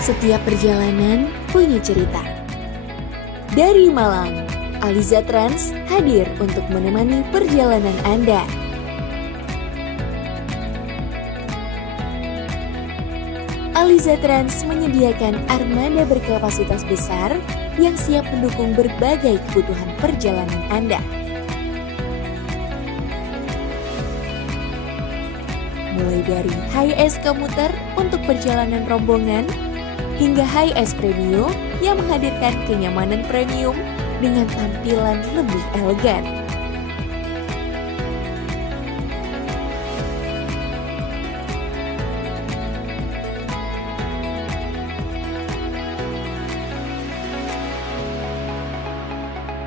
Setiap perjalanan punya cerita. Dari Malang, Aliza Trans hadir untuk menemani perjalanan Anda. Aliza Trans menyediakan armada berkapasitas besar yang siap mendukung berbagai kebutuhan perjalanan Anda. Mulai dari HiS komuter untuk perjalanan rombongan, hingga HiS Premium yang menghadirkan kenyamanan premium dengan tampilan lebih elegan.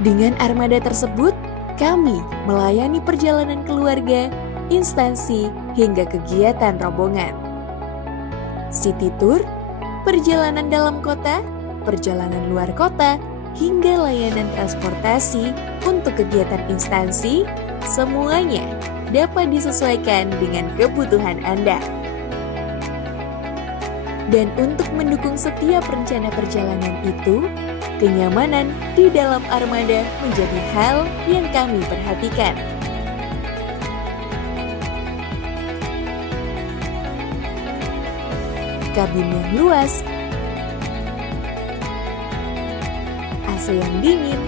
Dengan armada tersebut, kami melayani perjalanan keluarga, instansi, hingga kegiatan rombongan. City Tour, perjalanan dalam kota, perjalanan luar kota, hingga layanan transportasi untuk kegiatan instansi, semuanya dapat disesuaikan dengan kebutuhan Anda. Dan untuk mendukung setiap rencana perjalanan itu, kenyamanan di dalam armada menjadi hal yang kami perhatikan. Kabin yang luas, AC yang dingin,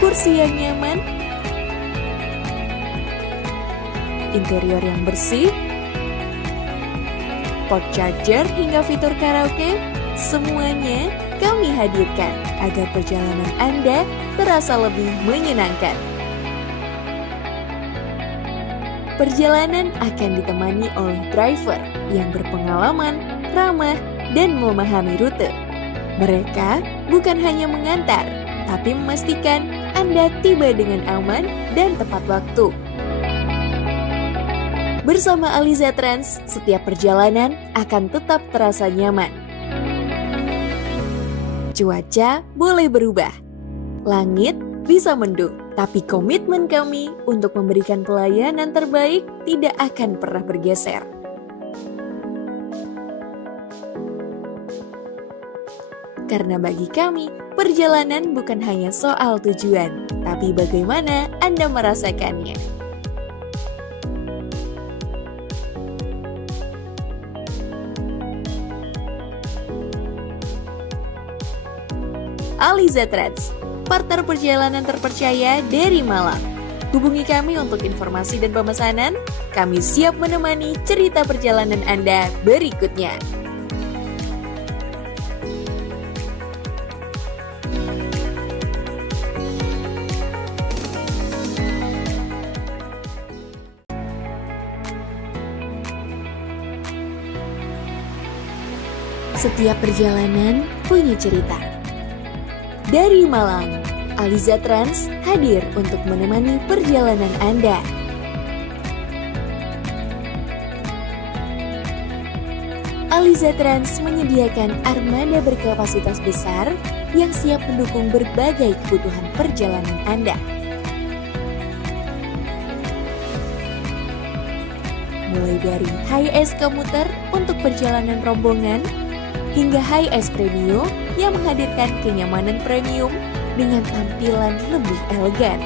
kursi yang nyaman, interior yang bersih, port charger hingga fitur karaoke, semuanya kami hadirkan agar perjalanan Anda terasa lebih menyenangkan. Perjalanan akan ditemani oleh driver yang berpengalaman, ramah, dan memahami rute. Mereka bukan hanya mengantar, tapi memastikan Anda tiba dengan aman dan tepat waktu. Bersama Aliza Trans, setiap perjalanan akan tetap terasa nyaman. Cuaca boleh berubah, langit bisa mendung, tapi komitmen kami untuk memberikan pelayanan terbaik tidak akan pernah bergeser. Karena bagi kami, perjalanan bukan hanya soal tujuan, tapi bagaimana Anda merasakannya. Aliza Trans, partner perjalanan terpercaya dari Malang. Hubungi kami untuk informasi dan pemesanan. Kami siap menemani cerita perjalanan Anda berikutnya. Setiap perjalanan punya cerita. Dari Malang, Aliza Trans hadir untuk menemani perjalanan Anda. Aliza Trans menyediakan armada berkapasitas besar yang siap mendukung berbagai kebutuhan perjalanan Anda. Mulai dari HiS komuter untuk perjalanan rombongan, hingga HiS Premium yang menghadirkan kenyamanan premium dengan tampilan lebih elegan.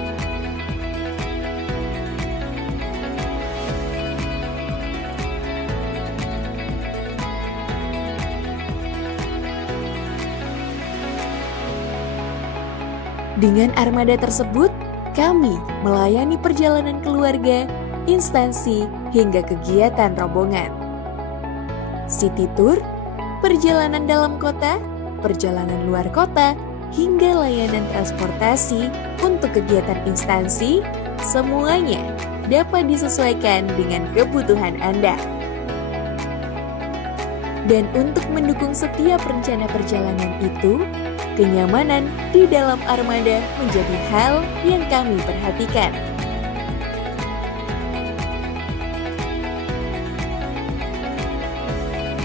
Dengan armada tersebut, kami melayani perjalanan keluarga, instansi, hingga kegiatan rombongan. City Tour, perjalanan dalam kota, perjalanan luar kota, hingga layanan transportasi untuk kegiatan instansi, semuanya dapat disesuaikan dengan kebutuhan Anda. Dan untuk mendukung setiap rencana perjalanan itu, kenyamanan di dalam armada menjadi hal yang kami perhatikan.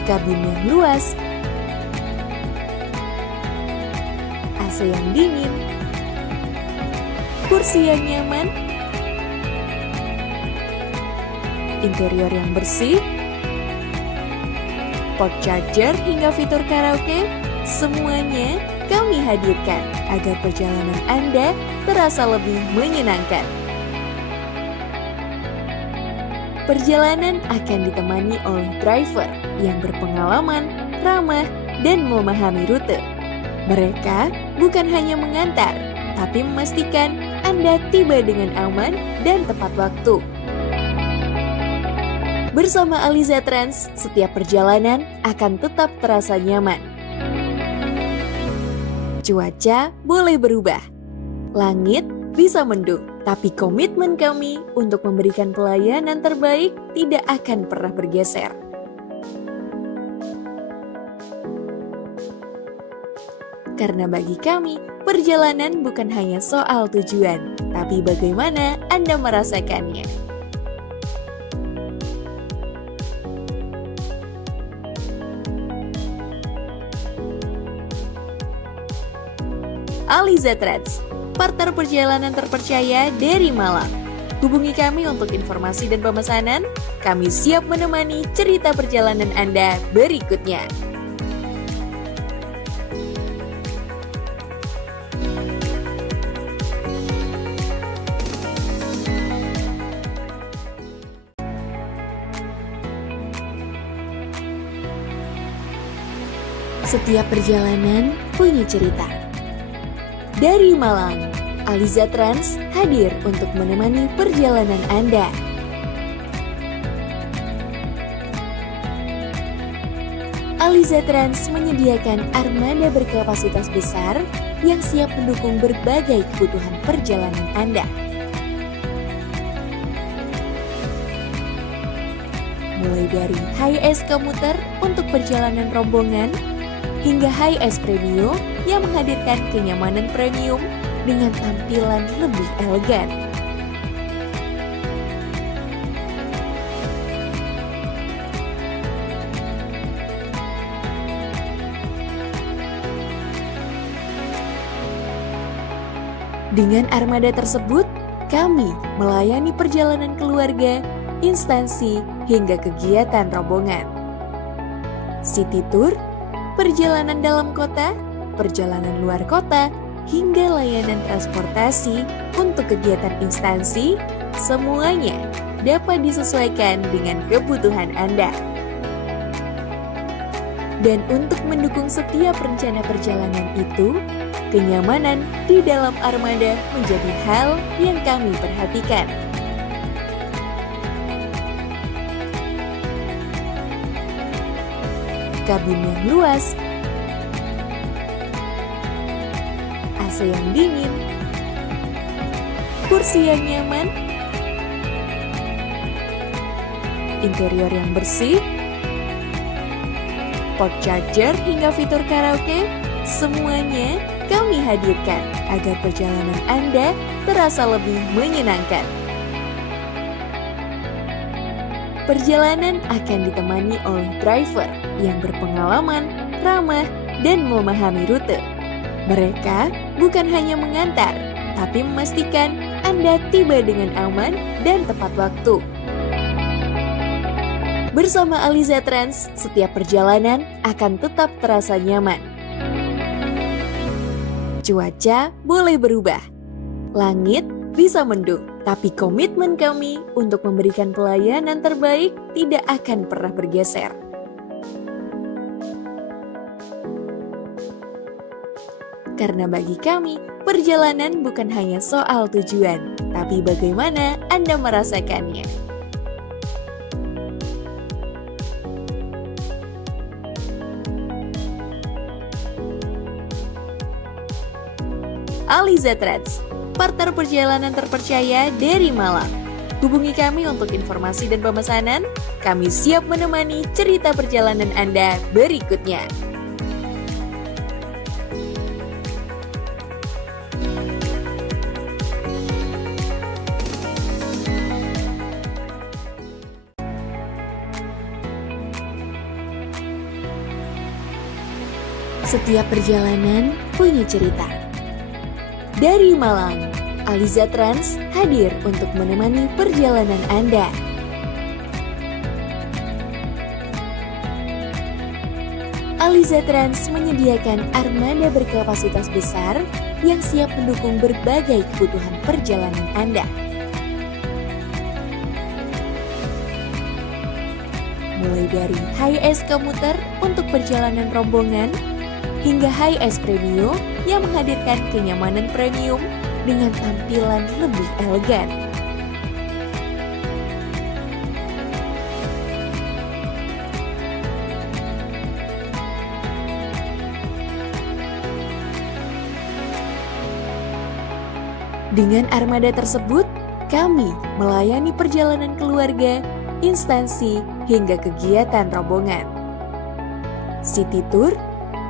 Kabin yang luas, AC yang dingin, kursi yang nyaman, interior yang bersih, port charger hingga fitur karaoke, semuanya kami hadirkan agar perjalanan Anda terasa lebih menyenangkan. Perjalanan akan ditemani oleh driver yang berpengalaman, ramah, dan memahami rute. Mereka bukan hanya mengantar, tapi memastikan Anda tiba dengan aman dan tepat waktu. Bersama Aliza Trans, setiap perjalanan akan tetap terasa nyaman. Cuaca boleh berubah, langit bisa mendung, tapi komitmen kami untuk memberikan pelayanan terbaik tidak akan pernah bergeser. Karena bagi kami, perjalanan bukan hanya soal tujuan, tapi bagaimana Anda merasakannya. Aliza Trans, partner perjalanan terpercaya dari Malang. Hubungi kami untuk informasi dan pemesanan. Kami siap menemani cerita perjalanan Anda berikutnya. Setiap perjalanan punya cerita. Dari Malang, Aliza Trans hadir untuk menemani perjalanan Anda. Aliza Trans menyediakan armada berkapasitas besar yang siap mendukung berbagai kebutuhan perjalanan Anda. Mulai dari HiAce komuter untuk perjalanan rombongan, hingga HiAce Premium yang menghadirkan kenyamanan premium dengan tampilan lebih elegan. Dengan armada tersebut, kami melayani perjalanan keluarga, instansi, hingga kegiatan rombongan. City Tour, perjalanan dalam kota, perjalanan luar kota, hingga layanan transportasi untuk kegiatan instansi, semuanya dapat disesuaikan dengan kebutuhan Anda. Dan untuk mendukung setiap rencana perjalanan itu, kenyamanan di dalam armada menjadi hal yang kami perhatikan. Kabin yang luas, AC yang dingin, kursi yang nyaman, interior yang bersih, port charger hingga fitur karaoke, semuanya kami hadirkan agar perjalanan Anda terasa lebih menyenangkan. Perjalanan akan ditemani oleh driver yang berpengalaman, ramah, dan memahami rute. Mereka bukan hanya mengantar, tapi memastikan Anda tiba dengan aman dan tepat waktu. Bersama Aliza Trans, setiap perjalanan akan tetap terasa nyaman. Cuaca boleh berubah, langit bisa mendung, tapi komitmen kami untuk memberikan pelayanan terbaik tidak akan pernah bergeser. Karena bagi kami, perjalanan bukan hanya soal tujuan, tapi bagaimana Anda merasakannya. Aliza Trans, partner perjalanan terpercaya dari Malang. Hubungi kami untuk informasi dan pemesanan. Kami siap menemani cerita perjalanan Anda berikutnya. Setiap perjalanan punya cerita. Dari Malang, Aliza Trans hadir untuk menemani perjalanan Anda. Aliza Trans menyediakan armada berkapasitas besar yang siap mendukung berbagai kebutuhan perjalanan Anda. Mulai dari HiS komuter untuk perjalanan rombongan, hingga HiS Premio yang menghadirkan kenyamanan premium dengan tampilan lebih elegan. Dengan armada tersebut, kami melayani perjalanan keluarga, instansi, hingga kegiatan rombongan. City Tour,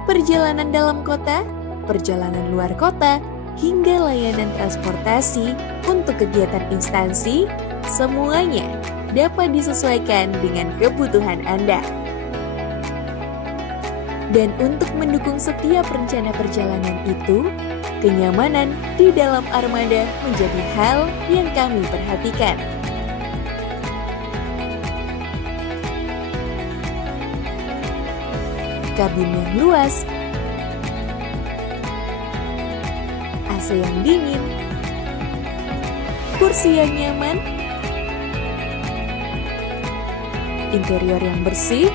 perjalanan dalam kota, perjalanan luar kota, hingga layanan transportasi untuk kegiatan instansi, semuanya dapat disesuaikan dengan kebutuhan Anda. Dan untuk mendukung setiap rencana perjalanan itu, kenyamanan di dalam armada menjadi hal yang kami perhatikan. Kabin yang luas, AC yang dingin, kursi yang nyaman, interior yang bersih,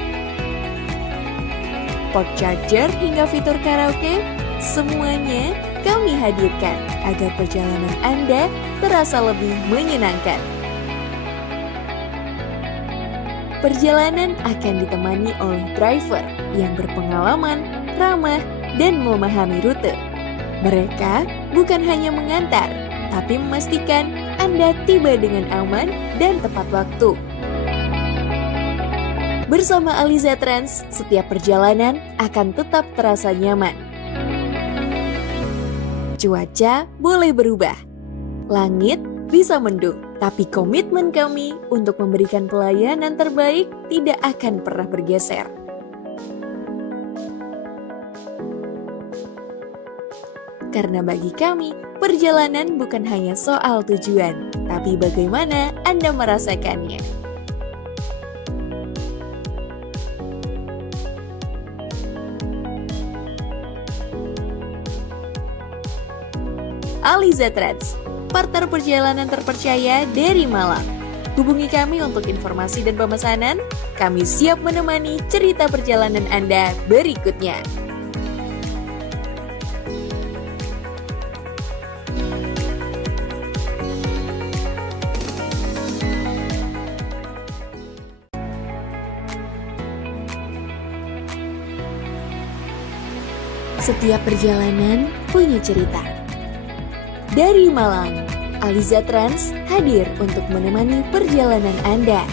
port charger hingga fitur karaoke, semuanya kami hadirkan agar perjalanan Anda terasa lebih menyenangkan. Perjalanan akan ditemani oleh driver yang berpengalaman, ramah, dan memahami rute. Mereka bukan hanya mengantar, tapi memastikan Anda tiba dengan aman dan tepat waktu. Bersama Aliza Trans, setiap perjalanan akan tetap terasa nyaman. Cuaca boleh berubah, langit bisa mendung, tapi komitmen kami untuk memberikan pelayanan terbaik tidak akan pernah bergeser. Karena bagi kami, perjalanan bukan hanya soal tujuan, tapi bagaimana Anda merasakannya. Aliza Trans, partner perjalanan terpercaya dari Malang. Hubungi kami untuk informasi dan pemesanan. Kami siap menemani cerita perjalanan Anda berikutnya. Setiap perjalanan punya cerita. Dari Malang, Aliza Trans hadir untuk menemani perjalanan Anda.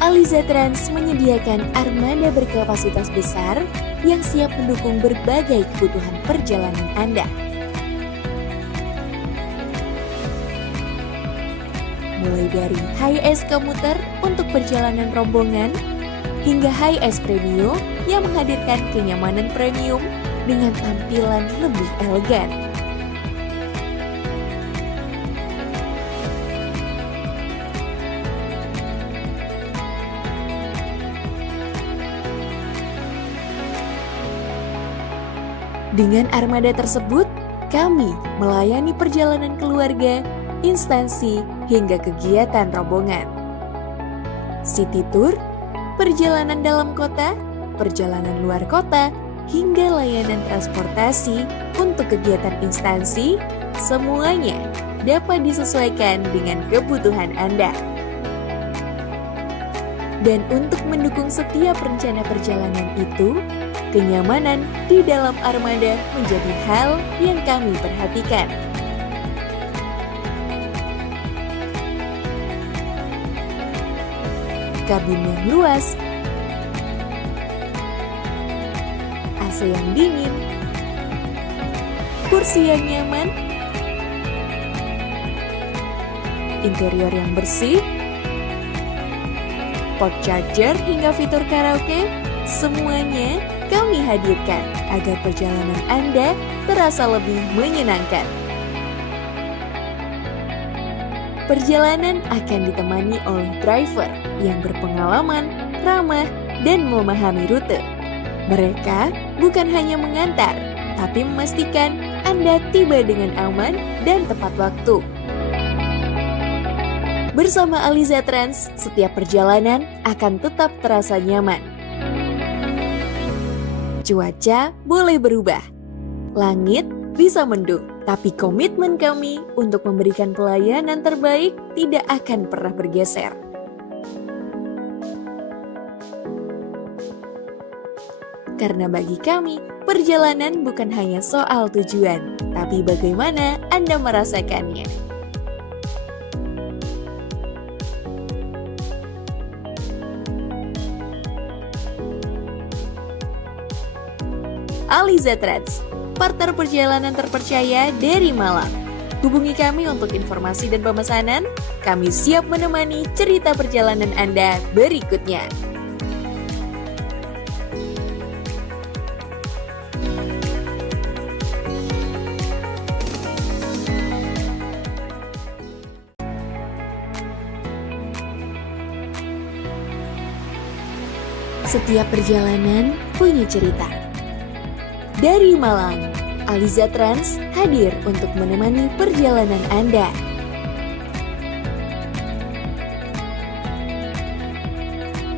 Aliza Trans menyediakan armada berkapasitas besar yang siap mendukung berbagai kebutuhan perjalanan Anda. Mulai dari HiS komuter untuk perjalanan rombongan, hingga HiS Premio yang menghadirkan kenyamanan premium dengan tampilan lebih elegan. Dengan armada tersebut, kami melayani perjalanan keluarga, instansi, hingga kegiatan rombongan. City Tour, perjalanan dalam kota, perjalanan luar kota, hingga layanan transportasi untuk kegiatan instansi, semuanya dapat disesuaikan dengan kebutuhan Anda. Dan untuk mendukung setiap rencana perjalanan itu, kenyamanan di dalam armada menjadi hal yang kami perhatikan. Kabin yang luas, AC yang dingin, kursi yang nyaman, interior yang bersih, port charger hingga fitur karaoke, semuanya kami hadirkan agar perjalanan Anda terasa lebih menyenangkan. Perjalanan akan ditemani oleh driver yang berpengalaman, ramah, dan memahami rute. Mereka bukan hanya mengantar, tapi memastikan Anda tiba dengan aman dan tepat waktu. Bersama Aliza Trans, setiap perjalanan akan tetap terasa nyaman. Cuaca boleh berubah, langit bisa mendung, tapi komitmen kami untuk memberikan pelayanan terbaik tidak akan pernah bergeser. Karena bagi kami, perjalanan bukan hanya soal tujuan, tapi bagaimana Anda merasakannya. Aliza Trans, partner perjalanan terpercaya dari Malang. Hubungi kami untuk informasi dan pemesanan. Kami siap menemani cerita perjalanan Anda berikutnya. Setiap perjalanan punya cerita. Dari Malang, Aliza Trans hadir untuk menemani perjalanan Anda.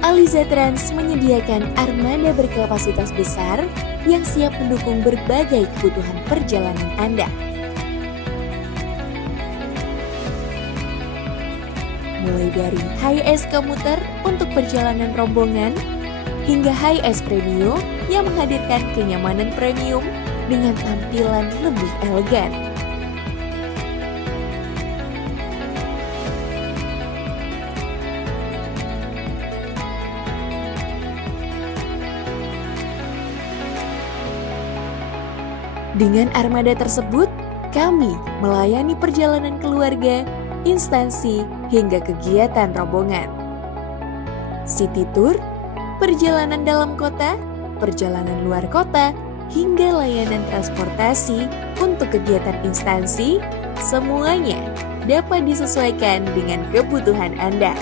Aliza Trans menyediakan armada berkapasitas besar yang siap mendukung berbagai kebutuhan perjalanan Anda. Mulai dari HiS komuter untuk perjalanan rombongan, hingga HiS Premium yang menghadirkan kenyamanan premium dengan tampilan lebih elegan. Dengan armada tersebut, kami melayani perjalanan keluarga, instansi, hingga kegiatan rombongan. City Tour, perjalanan dalam kota, perjalanan luar kota, hingga layanan transportasi untuk kegiatan instansi, semuanya dapat disesuaikan dengan kebutuhan Anda.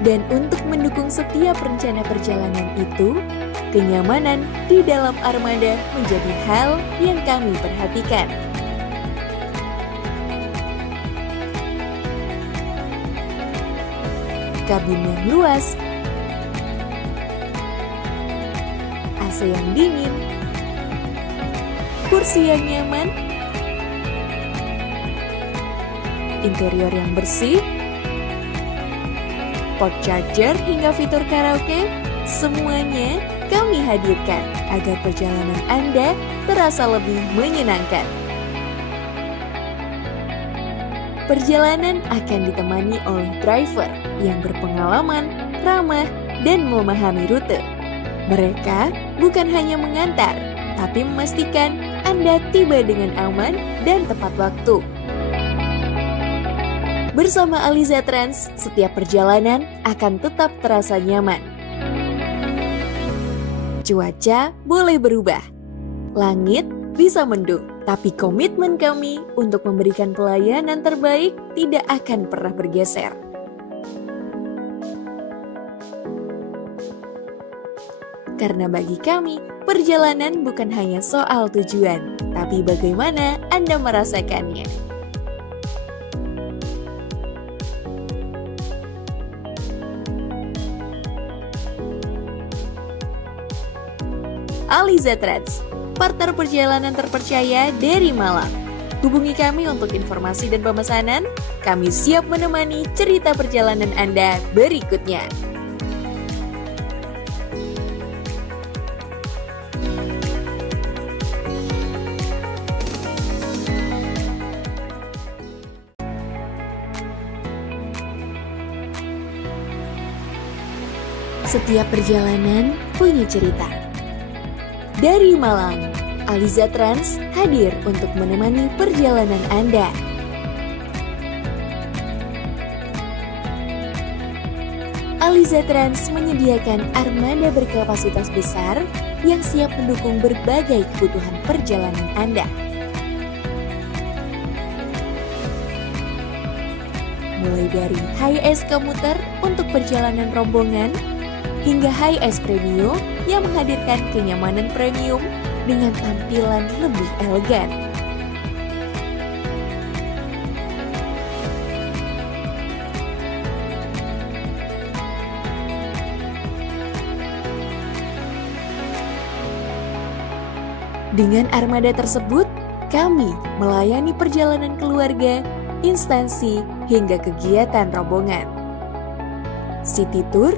Dan untuk mendukung setiap rencana perjalanan itu, kenyamanan di dalam armada menjadi hal yang kami perhatikan. Kabin yang luas, AC yang dingin, kursi yang nyaman, interior yang bersih, port charger hingga fitur karaoke, semuanya kami hadirkan agar perjalanan Anda terasa lebih menyenangkan. Perjalanan akan ditemani oleh driver yang berpengalaman, ramah, dan memahami rute. Mereka bukan hanya mengantar, tapi memastikan Anda tiba dengan aman dan tepat waktu. Bersama Aliza Trans, setiap perjalanan akan tetap terasa nyaman. Cuaca boleh berubah, langit bisa mendung, tapi komitmen kami untuk memberikan pelayanan terbaik tidak akan pernah bergeser. Karena bagi kami, perjalanan bukan hanya soal tujuan, tapi bagaimana Anda merasakannya. Aliza Trans, partner perjalanan terpercaya dari Malang. Hubungi kami untuk informasi dan pemesanan. Kami siap menemani cerita perjalanan Anda berikutnya. Setiap perjalanan punya cerita. Dari Malang, Aliza Trans hadir untuk menemani perjalanan Anda. Aliza Trans menyediakan armada berkapasitas besar yang siap mendukung berbagai kebutuhan perjalanan Anda. mulai dari HiS Komuter untuk perjalanan rombongan, hingga HiS Premium yang menghadirkan kenyamanan premium dengan tampilan lebih elegan. Dengan armada tersebut, kami melayani perjalanan keluarga, instansi, hingga kegiatan rombongan. City Tour,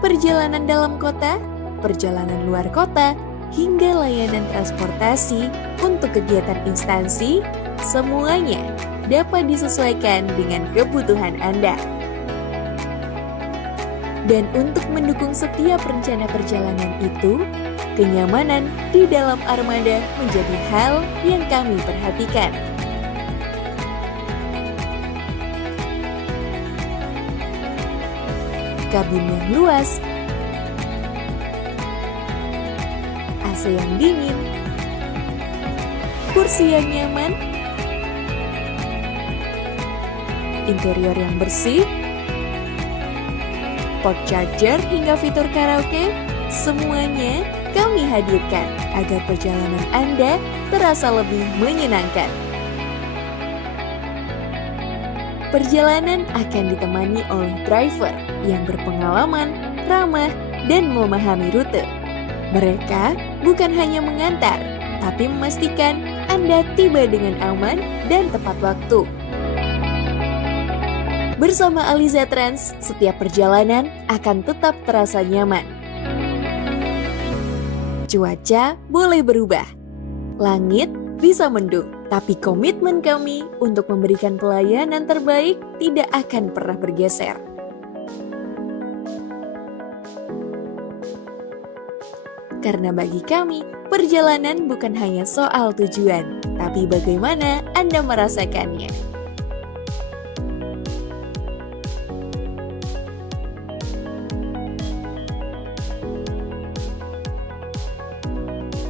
perjalanan dalam kota, perjalanan luar kota, hingga layanan transportasi untuk kegiatan instansi, semuanya dapat disesuaikan dengan kebutuhan Anda. Dan untuk mendukung setiap rencana perjalanan itu, kenyamanan di dalam armada menjadi hal yang kami perhatikan. Kabin yang luas, AC yang dingin, kursi yang nyaman, interior yang bersih, port charger hingga fitur karaoke, semuanya kami hadirkan agar perjalanan Anda terasa lebih menyenangkan. Perjalanan akan ditemani oleh driver yang berpengalaman, ramah, dan memahami rute. Mereka bukan hanya mengantar, tapi memastikan Anda tiba dengan aman dan tepat waktu. Bersama Aliza Trans, setiap perjalanan akan tetap terasa nyaman. Cuaca boleh berubah, langit bisa mendung, tapi komitmen kami untuk memberikan pelayanan terbaik tidak akan pernah bergeser. Karena bagi kami, perjalanan bukan hanya soal tujuan, tapi bagaimana Anda merasakannya.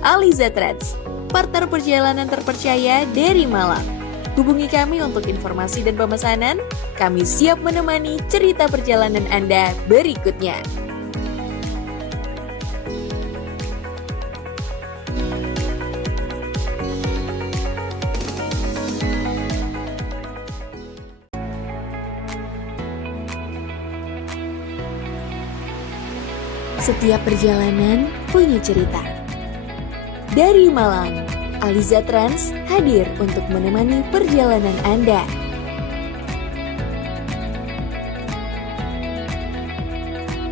Aliza Trans, partner perjalanan terpercaya dari Malang. Hubungi kami untuk informasi dan pemesanan. Kami siap menemani cerita perjalanan Anda berikutnya. Setiap perjalanan punya cerita. Dari Malang, Aliza Trans hadir untuk menemani perjalanan Anda.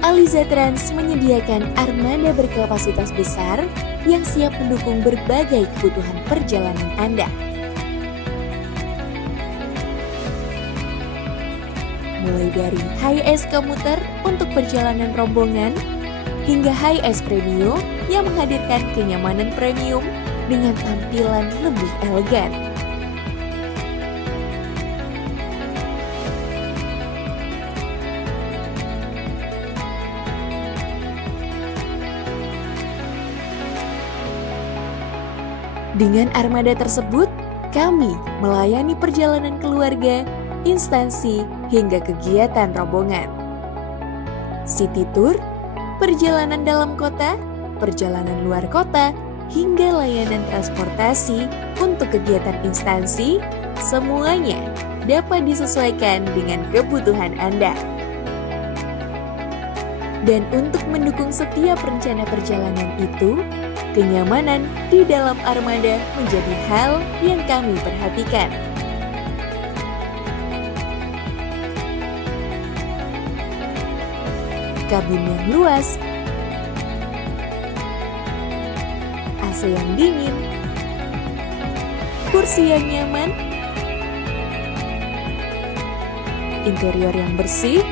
Aliza Trans menyediakan armada berkapasitas besar yang siap mendukung berbagai kebutuhan perjalanan Anda. Mulai dari HiS Komuter untuk perjalanan rombongan, hingga HiS Premium yang menghadirkan kenyamanan premium dengan tampilan lebih elegan. Dengan armada tersebut, kami melayani perjalanan keluarga, instansi, hingga kegiatan rombongan. City Tour, perjalanan dalam kota, perjalanan luar kota, hingga layanan transportasi untuk kegiatan instansi, semuanya dapat disesuaikan dengan kebutuhan Anda. Dan untuk mendukung setiap rencana perjalanan itu, kenyamanan di dalam armada menjadi hal yang kami perhatikan. Kabin yang luas, AC yang dingin, kursi yang nyaman, interior yang bersih,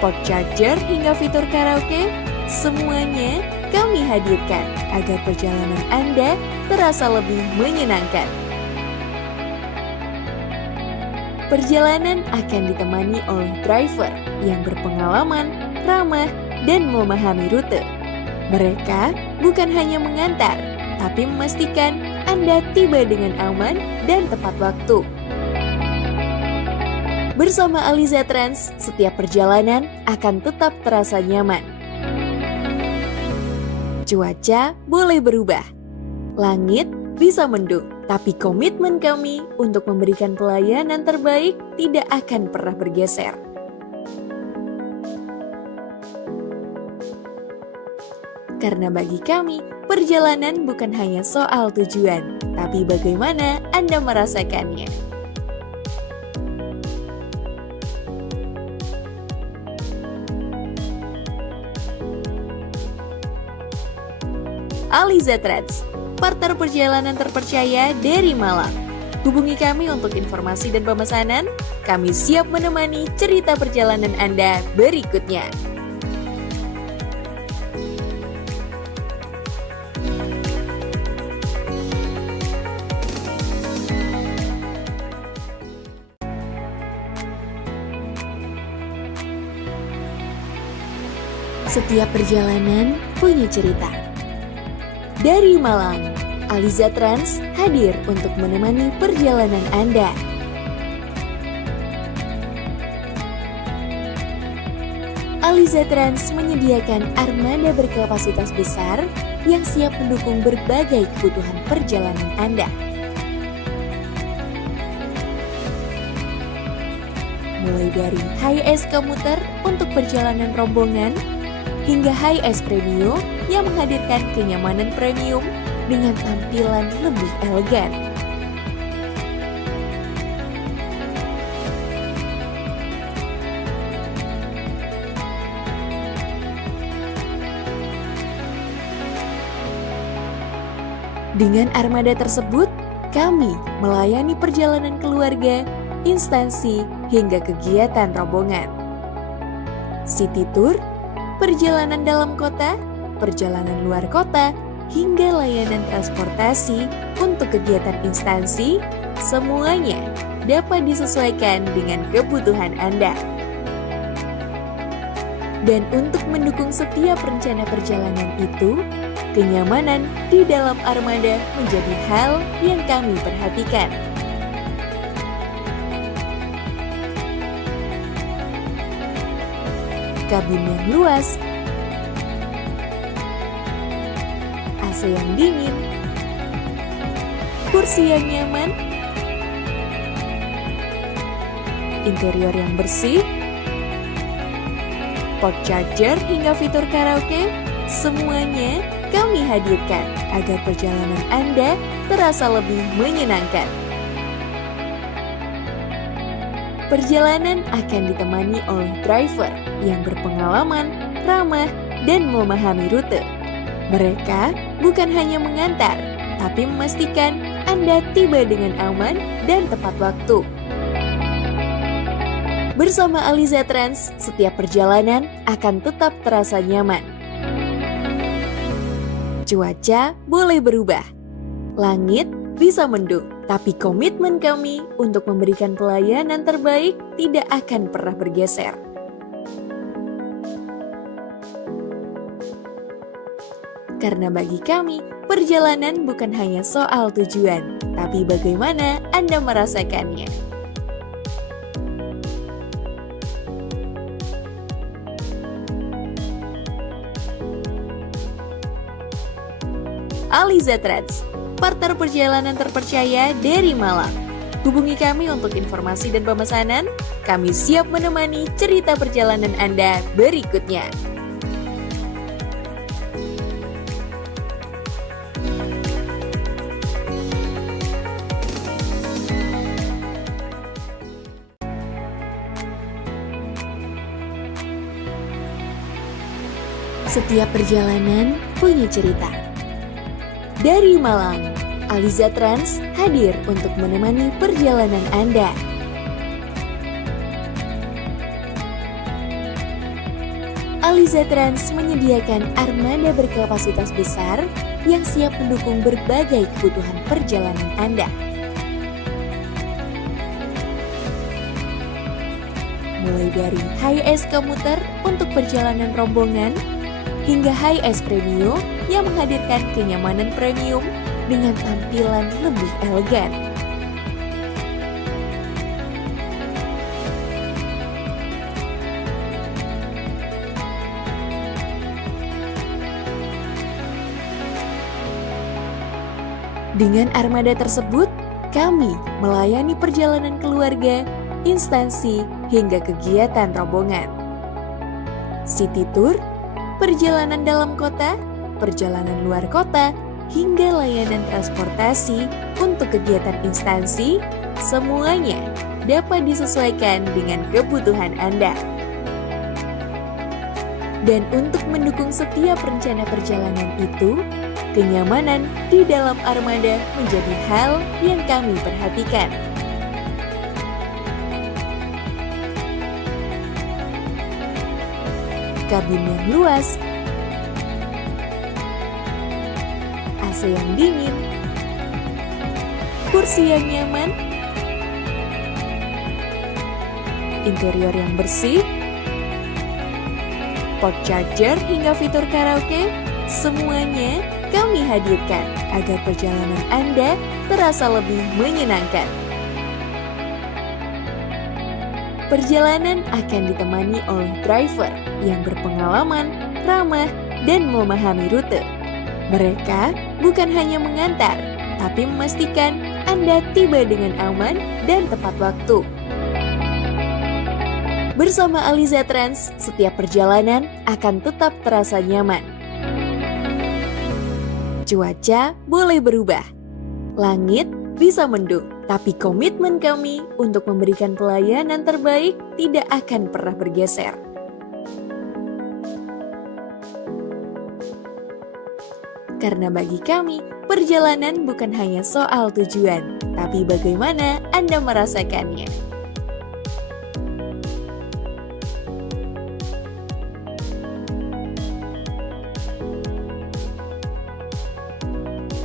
port charger hingga fitur karaoke, semuanya kami hadirkan agar perjalanan Anda terasa lebih menyenangkan. Perjalanan akan ditemani oleh driver yang berpengalaman, ramah, dan memahami rute. Mereka bukan hanya mengantar, tapi memastikan Anda tiba dengan aman dan tepat waktu. Bersama Aliza Trans, setiap perjalanan akan tetap terasa nyaman. Cuaca boleh berubah, langit bisa mendung, tapi komitmen kami untuk memberikan pelayanan terbaik tidak akan pernah bergeser. Karena bagi kami, perjalanan bukan hanya soal tujuan, tapi bagaimana Anda merasakannya. Aliza Trans, partner perjalanan terpercaya dari Malang. Hubungi kami untuk informasi dan pemesanan. Kami siap menemani cerita perjalanan Anda berikutnya. Setiap perjalanan punya cerita. Dari Malang, Aliza Trans hadir untuk menemani perjalanan Anda. Aliza Trans menyediakan armada berkapasitas besar yang siap mendukung berbagai kebutuhan perjalanan Anda. Mulai dari HiS komuter untuk perjalanan rombongan, hingga HiS Premium yang menghadirkan kenyamanan premium dengan tampilan lebih elegan. Dengan armada tersebut, kami melayani perjalanan keluarga, instansi, hingga kegiatan rombongan. City Tour, perjalanan dalam kota, perjalanan luar kota, hingga layanan transportasi untuk kegiatan instansi, semuanya dapat disesuaikan dengan kebutuhan Anda. Dan untuk mendukung setiap rencana perjalanan itu, kenyamanan di dalam armada menjadi hal yang kami perhatikan. Kabin yang luas, AC yang dingin, kursi yang nyaman, interior yang bersih, port charger hingga fitur karaoke, semuanya kami hadirkan agar perjalanan Anda terasa lebih menyenangkan. Perjalanan akan ditemani oleh driver yang berpengalaman, ramah, dan memahami rute. Mereka bukan hanya mengantar, tapi memastikan Anda tiba dengan aman dan tepat waktu. Bersama Aliza Trans, setiap perjalanan akan tetap terasa nyaman. Cuaca boleh berubah, langit bisa mendung, tapi komitmen kami untuk memberikan pelayanan terbaik tidak akan pernah bergeser. Karena bagi kami, perjalanan bukan hanya soal tujuan, tapi bagaimana Anda merasakannya. Aliza Trans, partner perjalanan terpercaya dari Malang. Hubungi kami untuk informasi dan pemesanan. Kami siap menemani cerita perjalanan Anda berikutnya. Setiap perjalanan punya cerita. Dari Malang, Aliza Trans hadir untuk menemani perjalanan Anda. Aliza Trans menyediakan armada berkapasitas besar yang siap mendukung berbagai kebutuhan perjalanan Anda. Mulai dari HiS komuter untuk perjalanan rombongan, hingga HiS Premium yang menghadirkan kenyamanan premium dengan tampilan lebih elegan. Dengan armada tersebut, kami melayani perjalanan keluarga, instansi, hingga kegiatan rombongan. City Tour, perjalanan dalam kota, perjalanan luar kota, hingga layanan transportasi untuk kegiatan instansi, semuanya dapat disesuaikan dengan kebutuhan Anda. Dan untuk mendukung setiap rencana perjalanan itu, kenyamanan di dalam armada menjadi hal yang kami perhatikan. Kabin yang luas, AC yang dingin, kursi yang nyaman, interior yang bersih, port charger hingga fitur karaoke, semuanya kami hadirkan agar perjalanan Anda terasa lebih menyenangkan. Perjalanan akan ditemani oleh driver yang berpengalaman, ramah, dan memahami rute. Mereka bukan hanya mengantar, tapi memastikan Anda tiba dengan aman dan tepat waktu. Bersama Aliza Trans, setiap perjalanan akan tetap terasa nyaman. Cuaca boleh berubah, langit bisa mendung, tapi komitmen kami untuk memberikan pelayanan terbaik tidak akan pernah bergeser. Karena bagi kami, perjalanan bukan hanya soal tujuan, tapi bagaimana Anda merasakannya.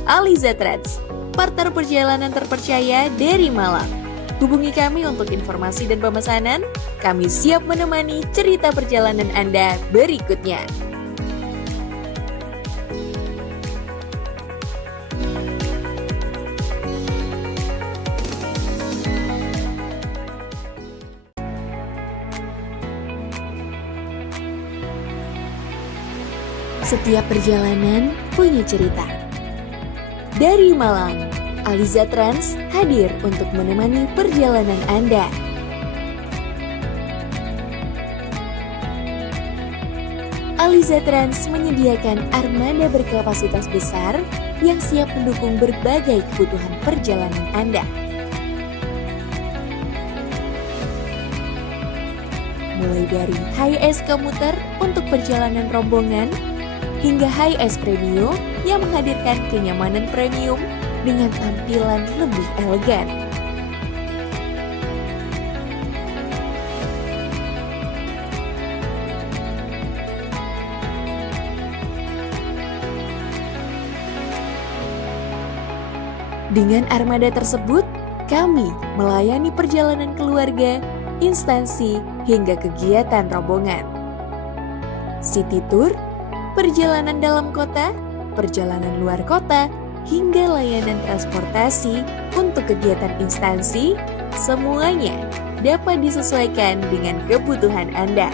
Aliza Trans, partner perjalanan terpercaya dari Malang. Hubungi kami untuk informasi dan pemesanan. Kami siap menemani cerita perjalanan Anda berikutnya. Setiap perjalanan punya cerita. Dari Malang, Aliza Trans hadir untuk menemani perjalanan Anda. Aliza Trans menyediakan armada berkapasitas besar yang siap mendukung berbagai kebutuhan perjalanan Anda. Mulai dari high-S komuter untuk perjalanan rombongan, hingga high-S premium yang menghadirkan kenyamanan premium dengan tampilan lebih elegan. Dengan armada tersebut, kami melayani perjalanan keluarga, instansi, hingga kegiatan rombongan. City Tour, perjalanan dalam kota, perjalanan luar kota, hingga layanan transportasi untuk kegiatan instansi, semuanya dapat disesuaikan dengan kebutuhan Anda.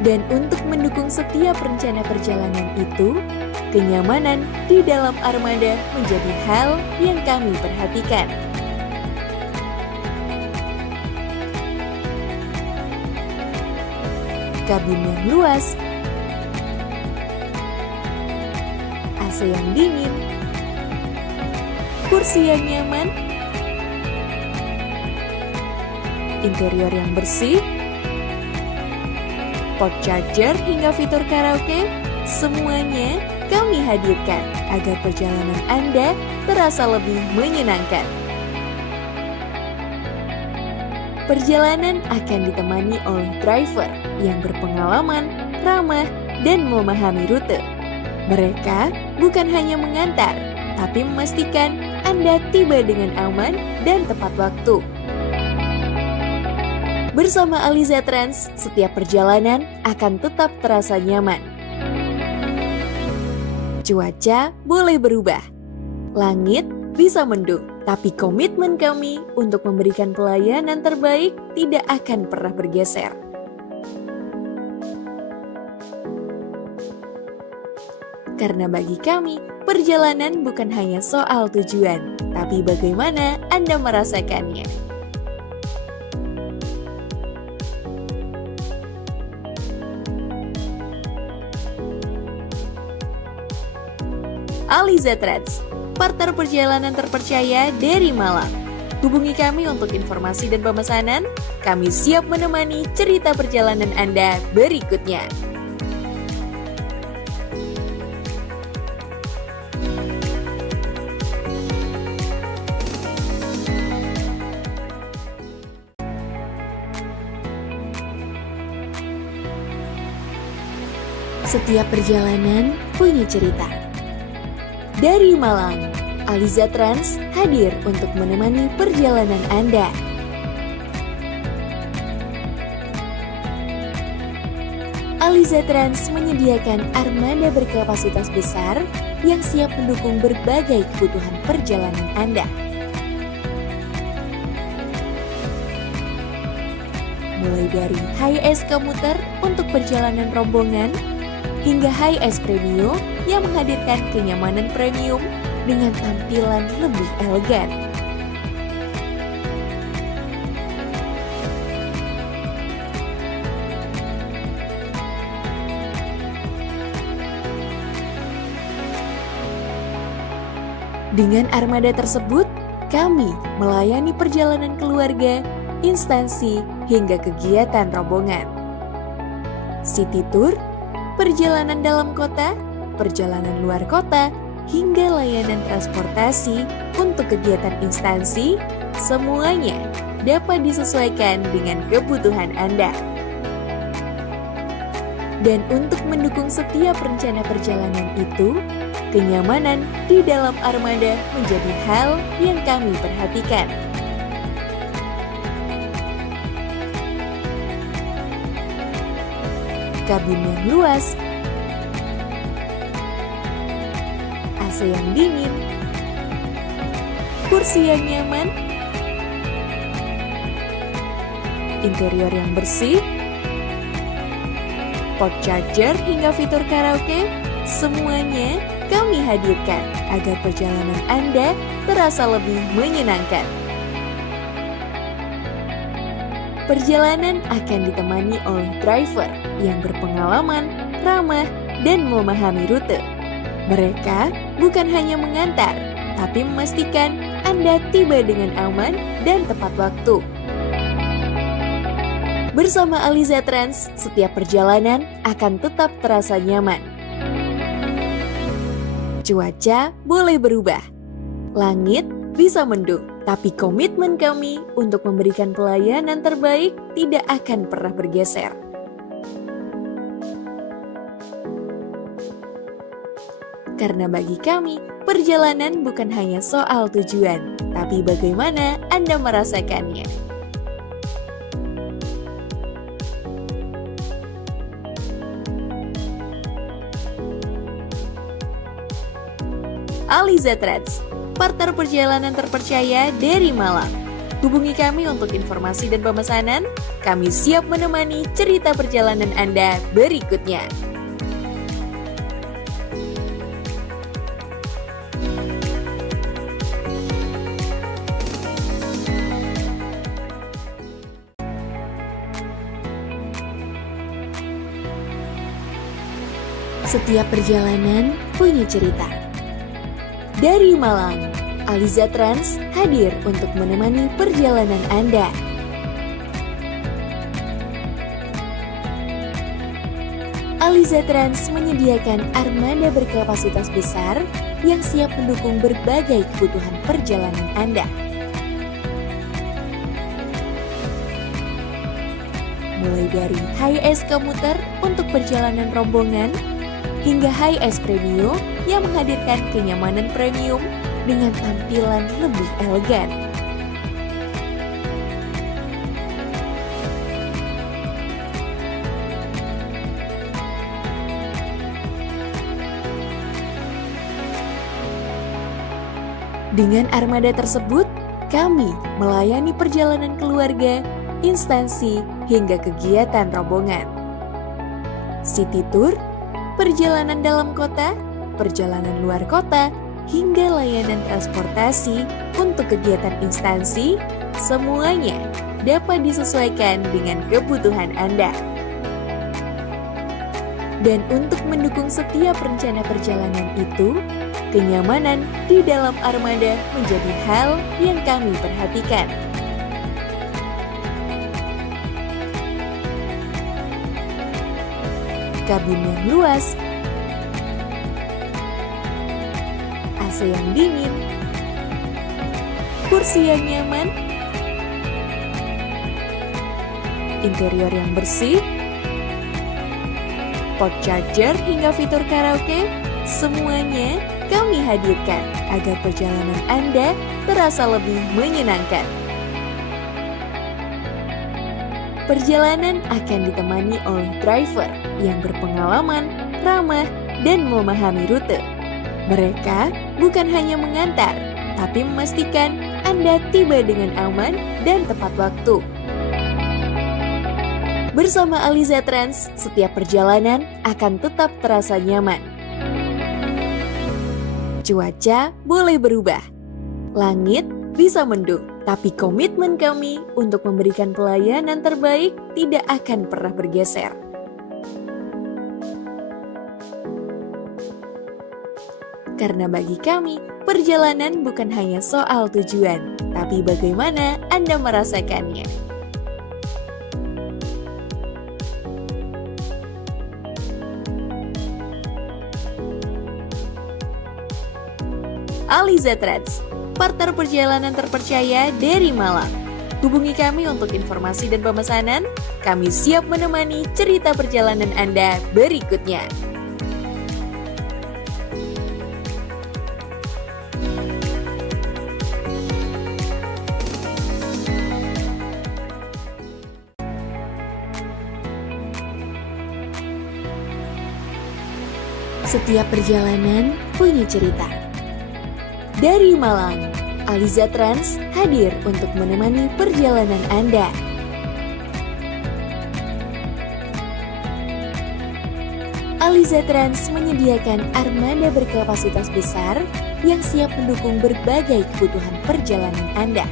Dan untuk mendukung setiap rencana perjalanan itu, kenyamanan di dalam armada menjadi hal yang kami perhatikan. Kabin yang luas, AC yang dingin, kursi yang nyaman, interior yang bersih, port charger hingga fitur karaoke, semuanya kami hadirkan agar perjalanan Anda terasa lebih menyenangkan. Perjalanan akan ditemani oleh driver yang berpengalaman, ramah, dan memahami rute. Mereka bukan hanya mengantar, tapi memastikan Anda tiba dengan aman dan tepat waktu. Bersama Aliza Trans, setiap perjalanan akan tetap terasa nyaman. Cuaca boleh berubah, langit bisa mendung, tapi komitmen kami untuk memberikan pelayanan terbaik tidak akan pernah bergeser. Karena bagi kami, perjalanan bukan hanya soal tujuan, tapi bagaimana Anda merasakannya. Aliza Trans, partner perjalanan terpercaya dari Malang. Hubungi kami untuk informasi dan pemesanan. Kami siap menemani cerita perjalanan Anda berikutnya. Setiap perjalanan punya cerita. Dari Malang, Aliza Trans hadir untuk menemani perjalanan Anda. Aliza Trans menyediakan armada berkapasitas besar yang siap mendukung berbagai kebutuhan perjalanan Anda. Mulai dari HiS komuter untuk perjalanan rombongan, hingga HiS Premium yang menghadirkan kenyamanan premium dengan tampilan lebih elegan. Dengan armada tersebut, kami melayani perjalanan keluarga, instansi, hingga kegiatan rombongan. City Tour, perjalanan dalam kota, perjalanan luar kota, hingga layanan transportasi untuk kegiatan instansi, semuanya dapat disesuaikan dengan kebutuhan Anda. Dan untuk mendukung setiap rencana perjalanan itu, kenyamanan di dalam armada menjadi hal yang kami perhatikan. Kabin yang luas, AC yang dingin, kursi yang nyaman, interior yang bersih, port charger hingga fitur karaoke, semuanya kami hadirkan agar perjalanan Anda terasa lebih menyenangkan. Perjalanan akan ditemani oleh driver yang berpengalaman, ramah, dan memahami rute. Mereka bukan hanya mengantar, tapi memastikan Anda tiba dengan aman dan tepat waktu. Bersama Aliza Trans, setiap perjalanan akan tetap terasa nyaman. Cuaca boleh berubah, langit bisa mendung, tapi komitmen kami untuk memberikan pelayanan terbaik tidak akan pernah bergeser. Karena bagi kami, perjalanan bukan hanya soal tujuan, tapi bagaimana Anda merasakannya. Aliza Trans, partner perjalanan terpercaya dari Malang. Hubungi kami untuk informasi dan pemesanan. Kami siap menemani cerita perjalanan Anda berikutnya. Setiap perjalanan punya cerita. Dari Malang, Aliza Trans hadir untuk menemani perjalanan Anda. Aliza Trans menyediakan armada berkapasitas besar yang siap mendukung berbagai kebutuhan perjalanan Anda. Mulai dari HiS komuter untuk perjalanan rombongan, hingga HiS Premium yang menghadirkan kenyamanan premium dengan tampilan lebih elegan. Dengan armada tersebut, kami melayani perjalanan keluarga, instansi, hingga kegiatan rombongan. City Tour, perjalanan dalam kota, perjalanan luar kota, hingga layanan transportasi untuk kegiatan instansi, semuanya dapat disesuaikan dengan kebutuhan Anda. Dan untuk mendukung setiap rencana perjalanan itu, kenyamanan di dalam armada menjadi hal yang kami perhatikan. Kabin yang luas, AC yang dingin, kursi yang nyaman, interior yang bersih, port charger hingga fitur karaoke, semuanya kami hadirkan agar perjalanan Anda terasa lebih menyenangkan. Perjalanan akan ditemani oleh driver yang berpengalaman, ramah, dan memahami rute. Mereka bukan hanya mengantar, tapi memastikan Anda tiba dengan aman dan tepat waktu. Bersama Aliza Trans, setiap perjalanan akan tetap terasa nyaman. Cuaca boleh berubah, langit bisa mendung, tapi komitmen kami untuk memberikan pelayanan terbaik tidak akan pernah bergeser. Karena bagi kami, perjalanan bukan hanya soal tujuan, tapi bagaimana Anda merasakannya. Aliza Trans, partner perjalanan terpercaya dari Malang. Hubungi kami untuk informasi dan pemesanan. Kami siap menemani cerita perjalanan Anda berikutnya. Setiap perjalanan punya cerita. Dari Malang, Aliza Trans hadir untuk menemani perjalanan Anda. Aliza Trans menyediakan armada berkapasitas besar yang siap mendukung berbagai kebutuhan perjalanan Anda.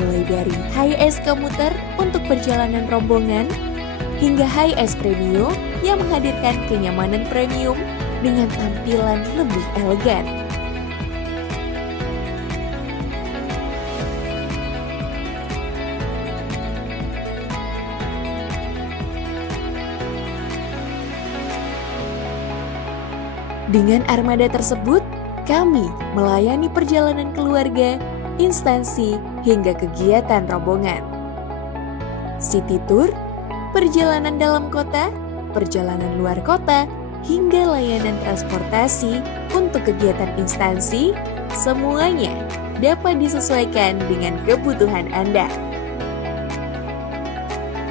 Mulai dari HiAce komuter untuk perjalanan rombongan, hingga HiAce Premium yang menghadirkan kenyamanan premium dengan tampilan lebih elegan. Dengan armada tersebut, kami melayani perjalanan keluarga, instansi, hingga kegiatan rombongan. City Tour, perjalanan dalam kota, perjalanan luar kota, hingga layanan transportasi untuk kegiatan instansi, semuanya dapat disesuaikan dengan kebutuhan Anda.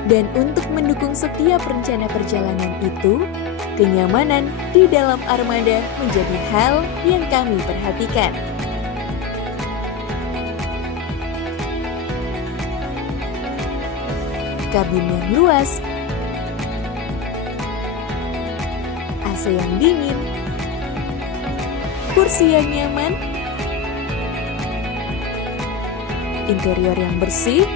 Dan untuk mendukung setiap rencana perjalanan itu, kenyamanan di dalam armada menjadi hal yang kami perhatikan. Kabin yang luas, AC yang dingin, kursi yang nyaman, interior yang bersih,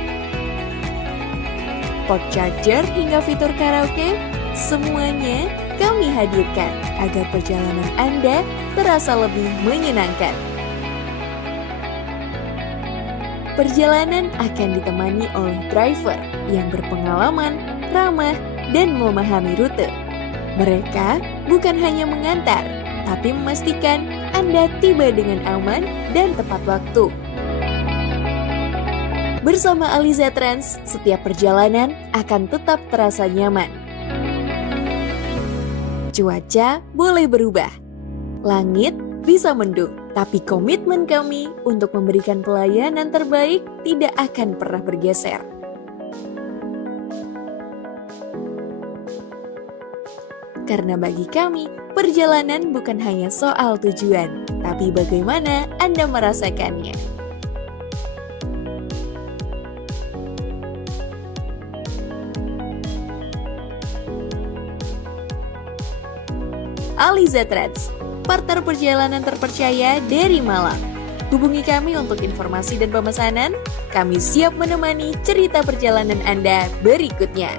port charger hingga fitur karaoke, semuanya kami hadirkan agar perjalanan Anda terasa lebih menyenangkan. Perjalanan akan ditemani oleh driver yang berpengalaman, ramah, dan memahami rute. Mereka bukan hanya mengantar, tapi memastikan Anda tiba dengan aman dan tepat waktu. Bersama Aliza Trans, setiap perjalanan akan tetap terasa nyaman. Cuaca boleh berubah, langit bisa mendung, tapi komitmen kami untuk memberikan pelayanan terbaik tidak akan pernah bergeser. Karena bagi kami, perjalanan bukan hanya soal tujuan, tapi bagaimana Anda merasakannya. Aliza Trans, partner perjalanan terpercaya dari Malang. Hubungi kami untuk informasi dan pemesanan. Kami siap menemani cerita perjalanan Anda berikutnya.